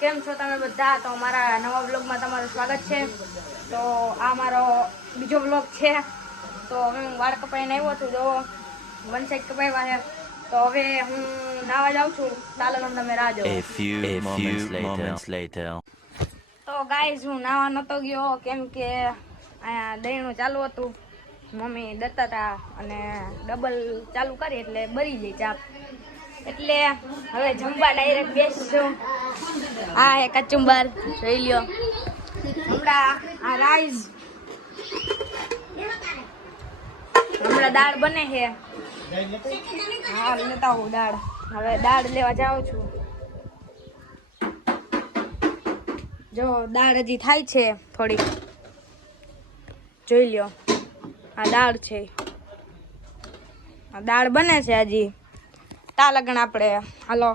કેમ છો તમે બધા? તો મારા નવા બ્લોગમાં તમારું સ્વાગત છે. તો આ મારો બીજો બ્લોગ છે. તો હવે હું વાળ કપાઈને આવ્યો છું. જો વન સાઈડ કપાવ્યા છે. તો હવે હું નાવા જાઉં છું. ચાલો તમે રાહ જો. A few moments later. તો ગાઈઝ હું નાવા નતો ગયો કેમ કે અહીંયા દહીણું ચાલુ હતું. મમ્મી દતા હતા અને ડબલ ચાલુ કરી એટલે બરી જાય ચાપ. એટલે હવે જમવા ડાયરેક્ટ બેસશું. આ હે કચુંબર જોઈ લ્યો. હમણાં આ રાઈસ હમણાં દાળ બને છે. હા લેતા આવું દાળ. હવે દાળ લેવા જાઉં છું. જો દાળ હજી થાય છે થોડી. જોઈ લ્યો આ દાળ છે. આ દાળ બને છે હજી. તા લગણ આપણે હાલો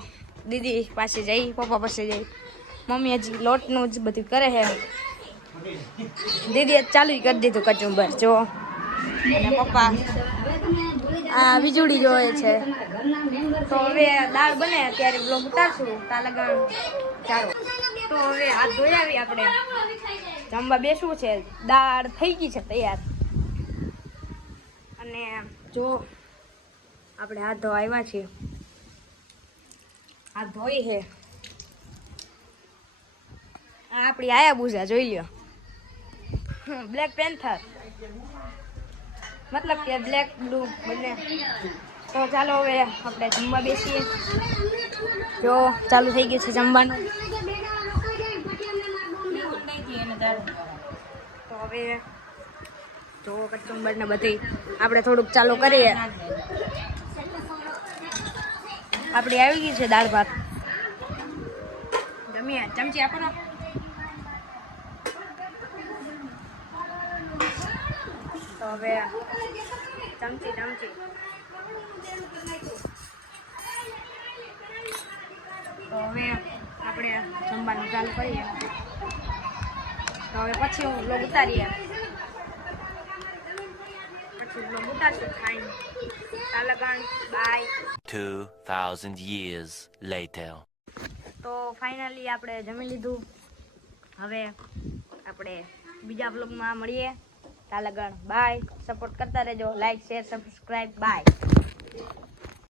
દીદી પાસે જઈ, પપ્પા પાસે જઈ. મમ્મી હજી લોટનું જ બધું કરે છે. દીદીએ ચાલુ કરી દીધું કચુંબર જો. અને પપ્પા આ વીજળી જોવે છે. તો હવે દાળ બને ત્યારે બ્લોગ ઉતારશું. તા લગણ ચાલો. તો હવે હાથ ધોઈ આવી આપણે. જમવા બેસવું છે. દાળ થઈ ગઈ છે તૈયાર. અને જો આપણે હાથ ધોવા આવ્યા છીએ. હાથ ધોઈ છે. આ આપણી આયા બુઝા જોઈ લ્યો. બ્લેક પેન્થર મતલબ કે બ્લેક બ્લુ બંને. તો ચાલો હવે આપણે જમવા બેસીએ. જો ચાલુ થઈ ગયું છે જમવાનું. તો હવે જો કચુંબર ને બધી આપણે થોડુંક ચાલુ કરીએ. આપણી આવી ગઈ છે દાળ ભાત. જમીએ. ચમચી આપો ને. તો હવે ચમચી તો હવે આપણે જમવાનું ચાલુ કરીએ. તો હવે પછી હું બ્લોગ ઉતારીએ. પછી બ્લોગ ઉતારશું ખાઈને. તાલગણ બાય. 2000 years later. તો ફાઇનલી આપણે જમી લીધું. હવે આપણે બીજા બ્લોગમાં મળીએ. તાલગણ બાય. સપોર્ટ કરતા રહેજો. Like, share, subscribe. બાય.